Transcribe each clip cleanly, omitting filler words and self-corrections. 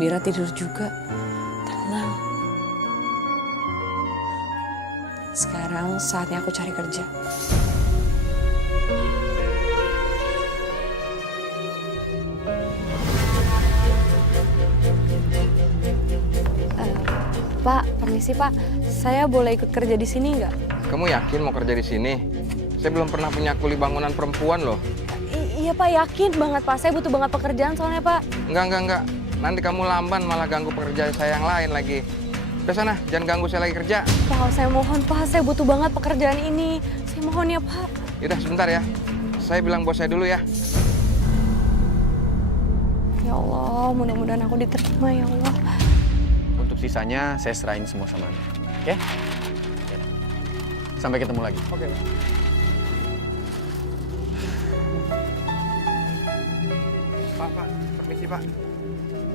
gembira tidur juga. Tenang. Sekarang saatnya aku cari kerja. Pak, permisi Pak. Saya boleh ikut kerja di sini nggak? Kamu yakin mau kerja di sini? Saya belum pernah punya kuli bangunan perempuan loh. Iya Pak, yakin banget Pak. Saya butuh banget pekerjaan soalnya Pak. Enggak. Nanti kamu lamban malah ganggu pekerjaan saya yang lain lagi. Ke sana, jangan ganggu saya lagi kerja. Pak, saya mohon Pak. Saya butuh banget pekerjaan ini. Saya mohon ya Pak. Yaudah sebentar ya. Saya bilang bos saya dulu ya. Ya Allah, mudah-mudahan aku diterima ya Allah. Untuk sisanya saya serahin semua sama Anda. Oke? Sampai ketemu lagi. Oke. Pak, permisi Pak.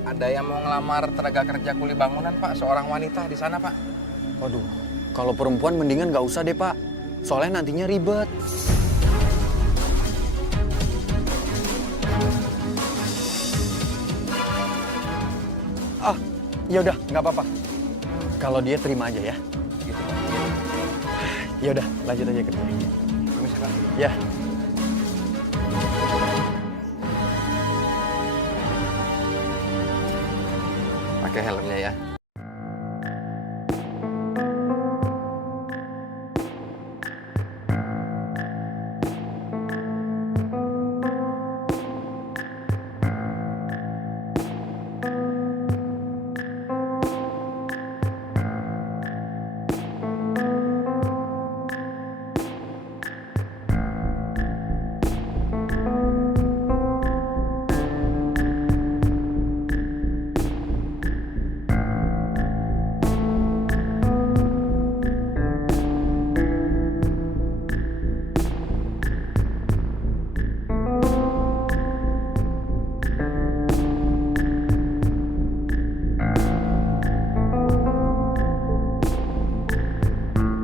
Ada yang mau ngelamar tenaga kerja kuli bangunan Pak, seorang wanita di sana Pak. Waduh, kalau perempuan mendingan nggak usah deh Pak. Soalnya nantinya ribet. Ah, ya udah, nggak apa-apa. Kalau dia terima aja ya. Gitu Pak. Ya udah, lanjut aja kerja. Permisi Pak. Ya. Pakai helmnya ya.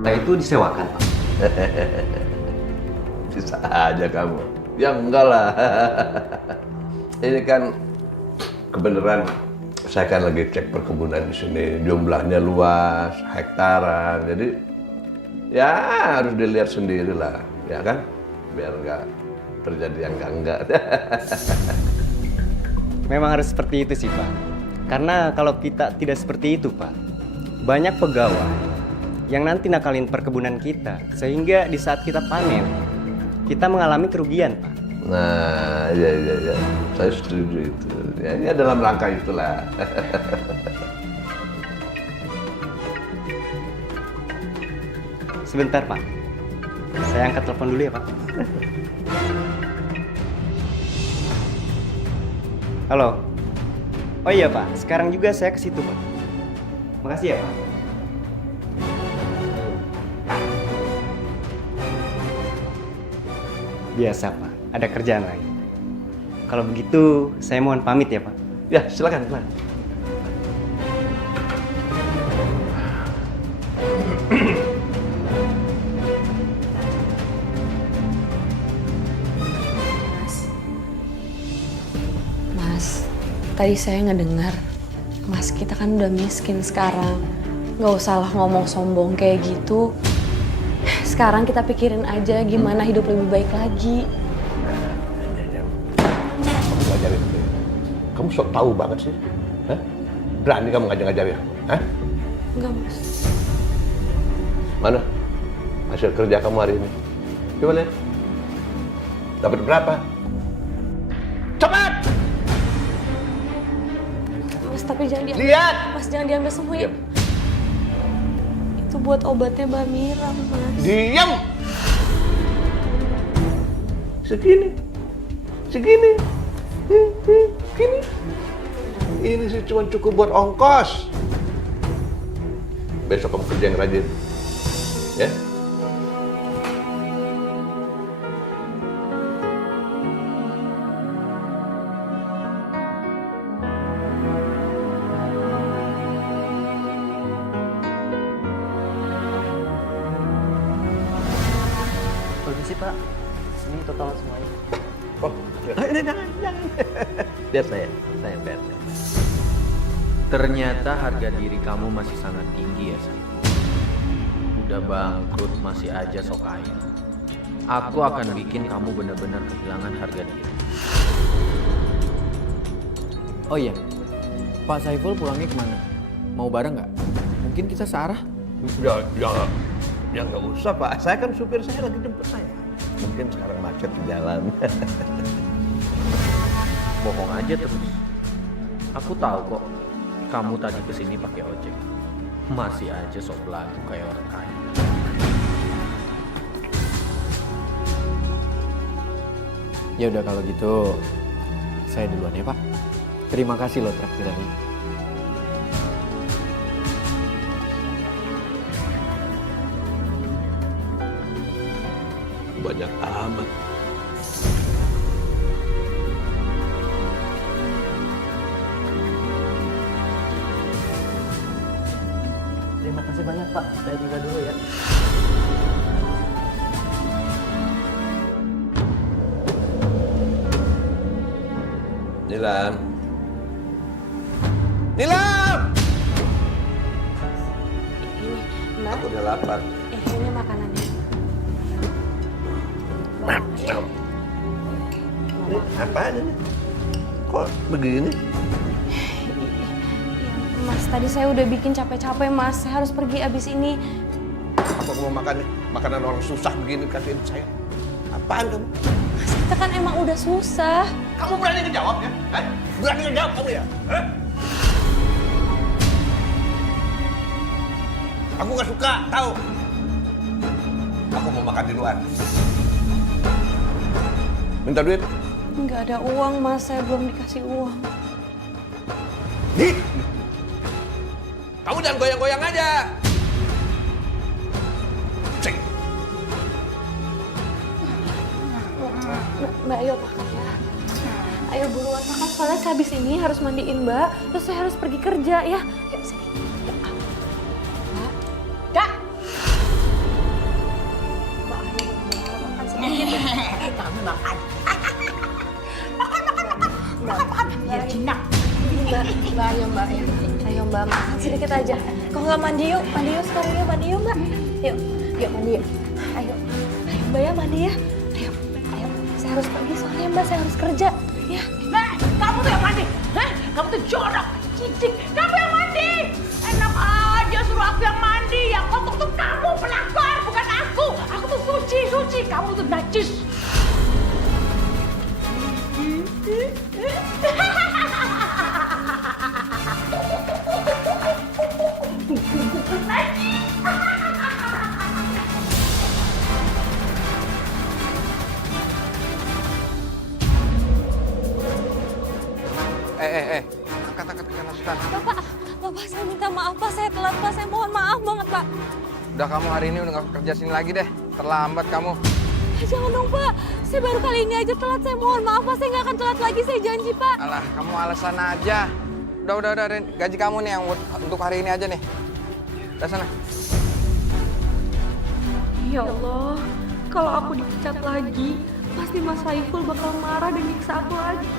Nah itu disewakan, Pak. Bisa aja kamu. Ya enggak lah. Ini kan kebenaran saya kan lagi cek perkebunan di sini. Jumlahnya luas, hektaran. Jadi ya harus dilihat sendiri lah, ya kan? Biar enggak terjadi yang enggak. Memang harus seperti itu sih Pak. Karena kalau kita tidak seperti itu Pak, banyak pegawai yang nanti nakalin perkebunan kita, sehingga di saat kita panen, kita mengalami kerugian, Pak. Nah, iya. Saya setuju itu. Ya, ini dalam rangka itulah. Sebentar, Pak. Saya angkat telepon dulu ya, Pak. Halo. Oh iya, Pak. Sekarang juga saya ke situ, Pak. Makasih ya, Pak. Biasa, Pak. Ada kerjaan lain. Kalau begitu, saya mohon pamit ya, Pak. Ya, silakan. Mas, tadi saya ngedengar. Mas, kita kan udah miskin sekarang. Nggak usah lah ngomong sombong kayak gitu. Sekarang kita pikirin aja gimana hidup lebih baik lagi. Kamu ngajarin. Kamu sok tahu banget sih. Hah? Berani kamu ngajar-ngajarin? Hah? Enggak, Mas. Mana hasil kerja kamu hari ini? Coba lihat. Dapat berapa? Cepat! Mas, tapi jangan diambil. Lihat! Mas, jangan diambil semuanya. Diam. Itu buat obatnya Mbak Mira, Mas. Diam! Segini. Segini. Ini sih cuma cukup buat ongkos. Besok kamu kerja yang rajin. Ya? Permisi, Pak. Ini total semuanya. Oh, jangan. Biar saya bayar. Ternyata harga diri kamu masih sangat tinggi ya, sayang. Udah bangkrut masih aja sok kaya. Aku akan bikin kamu benar-benar kehilangan harga diri. Oh iya, Pak Saiful pulangnya kemana? Mau bareng nggak? Mungkin kita searah? Ya nggak usah Pak, saya kan supir saya lagi jemput saya. Mungkin sekarang macet di jalan. Bohong aja terus. Aku tahu kok, kamu tadi kesini pakai ojek. Masih aja sok belagu kayak orang kaya. Ya udah kalau gitu, saya duluan ya Pak. Terima kasih loh traktirannya. Banyak amat. Terima kasih banyak Pak. Saya tinggal dulu ya. Nilam. Nilam! Ini, Mbak. Aku udah lapar. Ini makanannya. Ini apaan ini? Kok begini? Mas, tadi saya udah bikin capek-capek, Mas. Saya harus pergi abis ini. Apa kamu makan makanan orang susah begini kasihin saya? Apaan kamu? Mas, kita kan emang udah susah. Kamu berani ngejawab ya? Hah? Berani ngejawab kamu ya? Hah? Aku gak suka, tahu? Aku mau makan di luar. Minta duit? Nggak ada uang, Mas. Saya belum dikasih uang. Nih! Kamu jangan goyang-goyang aja. Cek. Mbak, ayo makan ya. Ayo buruan makan, soalnya saya habis ini harus mandiin Mbak. Terus saya harus pergi kerja ya. Yuk, sini. Yuk, Mbak. Kak! Mbak, ayo Mbak. Makan sedikit ya. Kamu makan. Makan. Biar jinak. Mbak, ayo Mbak. Ayo Mbak, makan sedikit aja. Kalau nggak mandi yuk sekarang yuk, mandi yuk Mbak. Yuk mandi yuk. Ayo Mbak ya mandi ya. Ayo. Saya harus pergi soalnya Mbak, saya harus kerja. Ya. Nah, kamu tuh yang mandi. Hah? Kamu tuh jorok, cicik. Kamu yang mandi. Enak aja suruh aku yang mandi. Yang kotor tuh kamu pelakor, bukan aku. Aku tuh suci. Kamu tuh najis. Angkat Sultan. Bapak saya minta maaf Pak, saya telat Pak, saya mohon maaf banget Pak. Udah kamu hari ini udah gak kerja sini lagi deh. Terlambat kamu. Jangan dong Pak, saya baru kali ini aja telat, saya mohon maaf Pak, saya nggak akan telat lagi, saya janji Pak. Alah, kamu alasan aja. Udah, Rin. Gaji kamu nih yang untuk hari ini aja nih. Udah sana. Ya Allah, kalau aku dipecat lagi, pasti Mas Saiful bakal marah dan nyiksa aku lagi.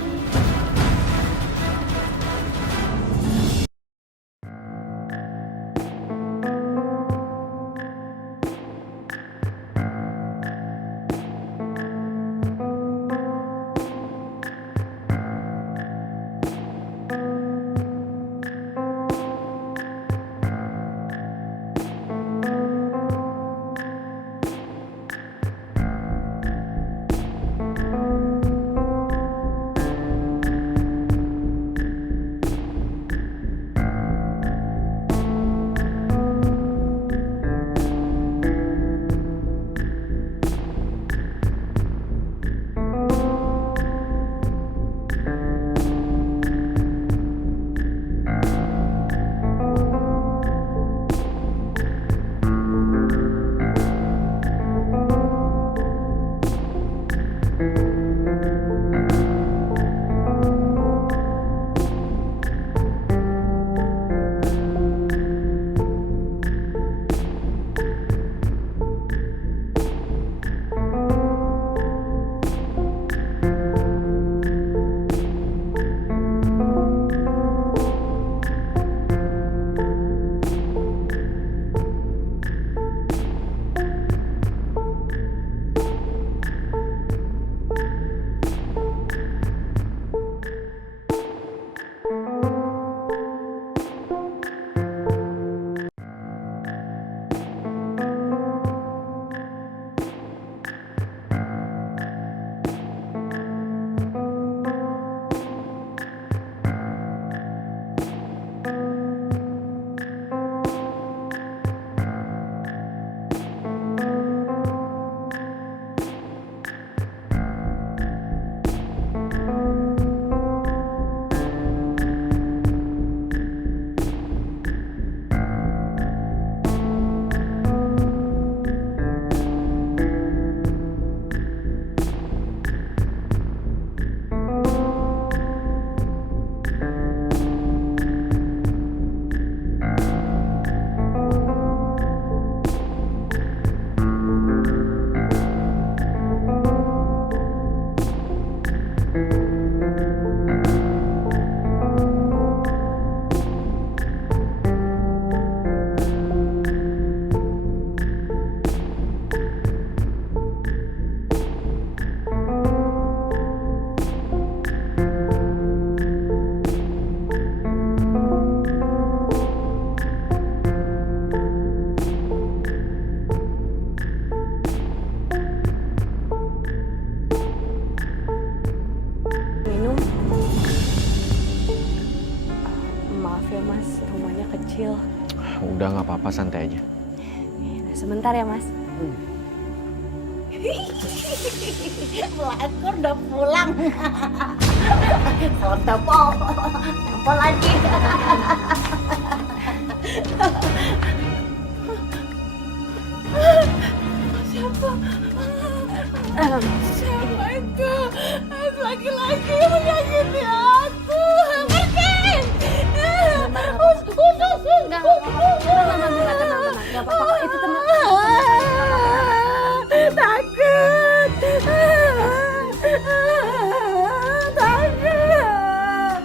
Mas, rumahnya kecil. Udah nggak apa-apa, santai aja. Sebentar ya Mas. Pelakor udah pulang. Salam tempel. Tempel lagi. Siapa? Siapa itu? Laki-laki yang menyakiti aku. Pergi! Enggak apa-apa, itu teman. Takut. Takut.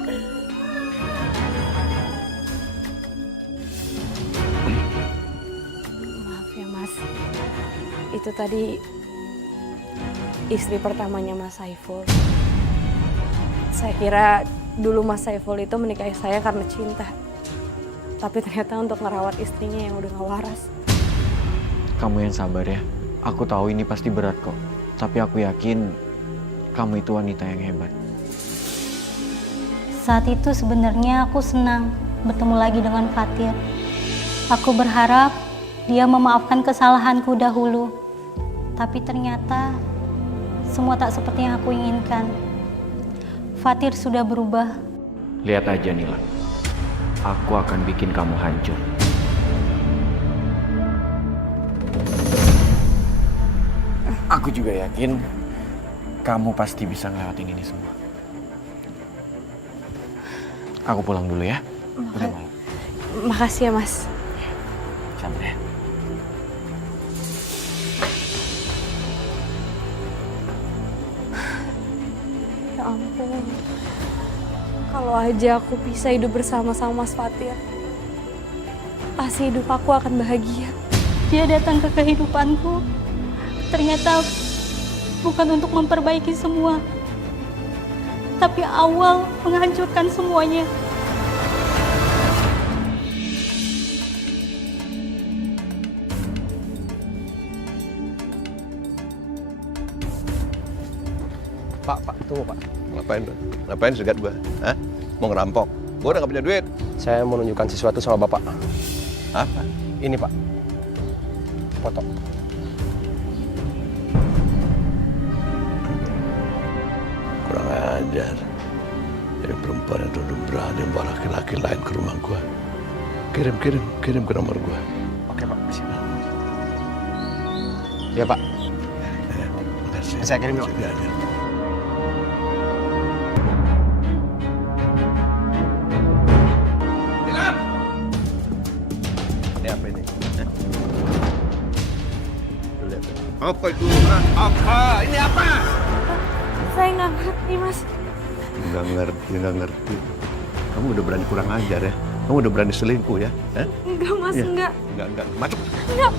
Maaf ya Mas. Itu tadi istri pertamanya Mas Saiful. Saya kira dulu Mas Saiful itu menikahi saya karena cinta. Tapi ternyata untuk ngerawat istrinya yang udah gak waras. Kamu yang sabar ya. Aku tahu ini pasti berat kok. Tapi aku yakin kamu itu wanita yang hebat. Saat itu sebenarnya aku senang bertemu lagi dengan Fatir. Aku berharap dia memaafkan kesalahanku dahulu. Tapi ternyata semua tak seperti yang aku inginkan. Fatir sudah berubah. Lihat aja Nila. Aku akan bikin kamu hancur. Aku juga yakin kamu pasti bisa ngelewatin ini semua. Aku pulang dulu ya. Udah malam. Makasih ya Mas. Sabar ya. Ya ampun. Kalau aja aku bisa hidup bersama sama Mas Fatir, pasti hidup aku akan bahagia. Dia datang ke kehidupanku. Ternyata bukan untuk memperbaiki semua, tapi awal menghancurkan semuanya. Pak, tunggu Pak. Ngapain lu? Ngapain segat gua? Hah? Mau ngerampok? Gua udah gak punya duit. Saya mau menunjukkan sesuatu sama Bapak. Apa? Ini Pak, foto. Kurang ajar. Jadi perempuan itu udah berani bawa laki-laki lain ke rumah gua. Kirim ke nomor gua. Oke Pak, siap. Ya Pak. Makasih. Saya kirim yuk. Ya. Ini apa ini? Hah? Lu lihat. Apa itu? Apa? Ini apa? Saya nggak ngerti Mas. Nggak ngerti. Kamu udah berani kurang ajar ya? Kamu udah berani selingkuh ya? Hah? Enggak Mas, Iya. enggak. Enggak. Masuk. Enggak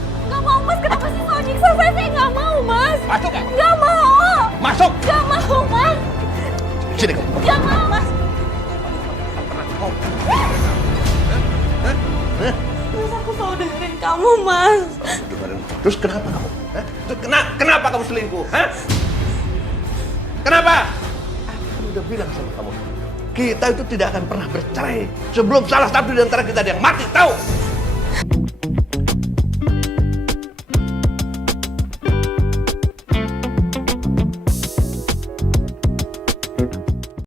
mau Mas, kenapa sih mau nyiksa saya? Saya nggak mau Mas. Masuk nggak? Nggak mau. Masuk! Nggak mau Mas. Sini kamu. Nggak mau Mas. Terus aku selalu dengerin kamu Mas. Terus kenapa kamu? Hah? Terus kenapa kamu selingkuh? Hah? Kenapa? Aku udah bilang sama kamu. Kita itu tidak akan pernah bercerai sebelum salah satu di antara kita ada yang mati, tahu?